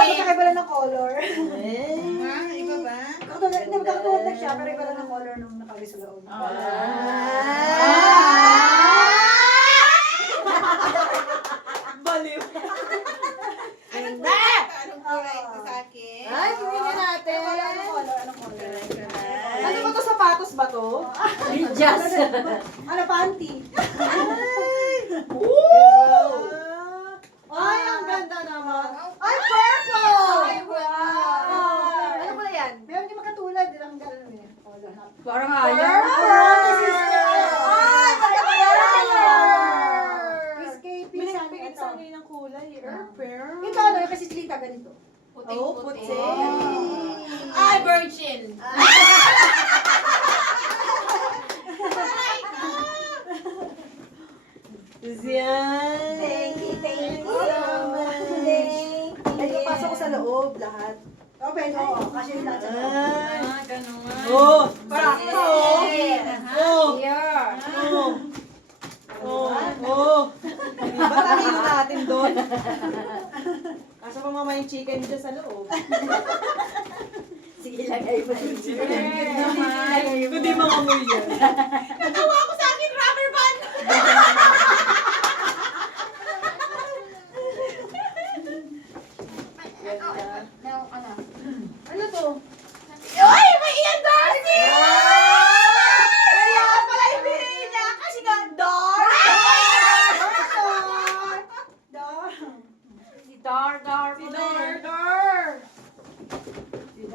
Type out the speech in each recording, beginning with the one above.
magkakaiba lang ng color. Iba ba? Hindi, magkakatulad lang siya, pero iba lang ng color nung nakalagay sa loob. Baliw. Anong kulay ito sa akin? Ay, tingnan natin. Anong color? Ano ba to? Sapatos ba to? Just. Ano, panty? Ay, ang ganda naman. Ay, purple! Ay, wow. Ano pala yan? Meron din magkatulad, di lang gano'n eh. Color. Parang Purple! Ay, Escaping sa amin ng kulay. Purple. Ito ano, kasi silita ganito. Oh, puti. Ay, virgin! Yan. Thank you so much. Ay, papasok ko sa loob lahat. Open, oo. Kasi yung lahat sa loob. Ay. Ganun. Oh, sakto. Oh. Here. Oh. Di ba kanino natin doon? Kaso pa mama yung chicken dyan sa loob. Sige, lagay mo. Kundi mga amoy yan. Nagawa ko sa akin rubber band! Ano to? Uy! May Ian Darcy! Kaya pala ibigay niya kasi nga dark. Si Dar Dar. Si Dar.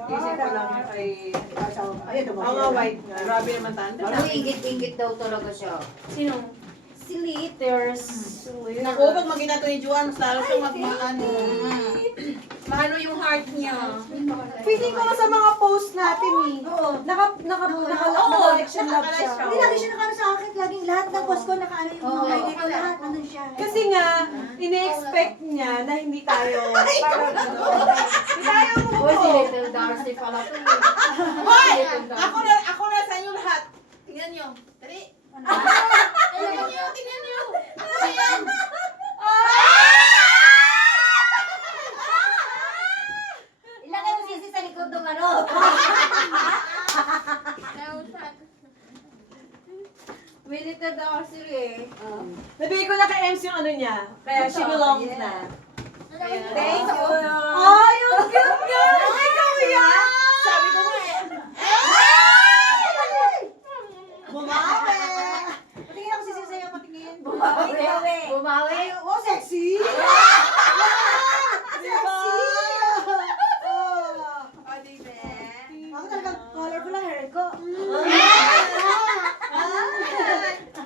Isip ko lang ay... Ayun, Mga white nga. Grabe naman tanda. Ano, ingit-ingit daw talaga siya. Sino? Si Litters. Naku, pag magina to ni Juan, mas lalo siya magmaano. Mahalo yung heart niya. Feeling ko nga sa mga post natin eh. Naka-collection love siya. Hindi lagi siya nakaano sa akin. Laging lahat ng post ko nakaano yung Oo. mga ID ko lahat. Nandun siya. Kasi nga, ine-expect niya na hindi tayo parang hindi tayo Uy, si Little Darcy pala to. Hoy! Ako na sa inyo lahat. Tingnan nyo. Dali. Tingnan nyo. Ako na yan. Ilagay mo sisi sa likod ng ano. May Little Darcy eh. Nabigay ko na kay MC yung ano niya. Kaya she belongs na. Thank you. Ay, ang cute nga! Ikaw yan! Sabi ko nga eh. Bumawi! Patingin ako sisip sa'yo, patingin. Bumawi. Bumawi. Ay, oh, sexy! Diba? O, diba? Ako talagang colorful ang hair ko.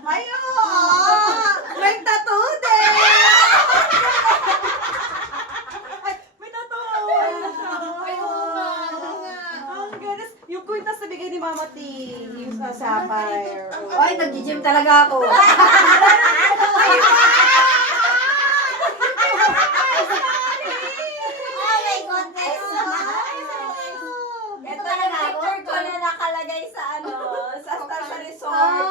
Ayo! May tattoo din! Ay, may tattoo! Ay, oo nga. Oo nga. Ang ganas. Yung kwintas na bigay ni Mama T. Yung sa sapphire. Ay, nag-gym talaga ako. Ito yung picture ko na nakalagay sa ano, sa Star sa resort.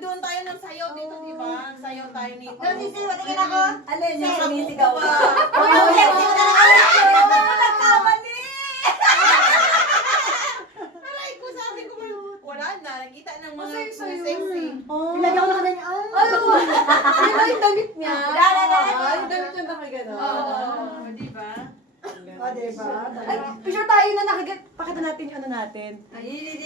Doon tayo ng sayaw dito, di ba? Sayaw tayo nito. Patingin ako. Alin, yung Sa sinisigaw buko ko. ba? Nagkamali! Aray ko, sabi ko, wala na. Nakita ng mga Sa'yo. sexy. Ilagay ko na ganyan. Di ba yung damit niya? Dala. Yung damit niya nakagano. Oo, di ba? O, diba? Ay, picture tayo na nakagat. Pakita natin yung ano natin. Ay,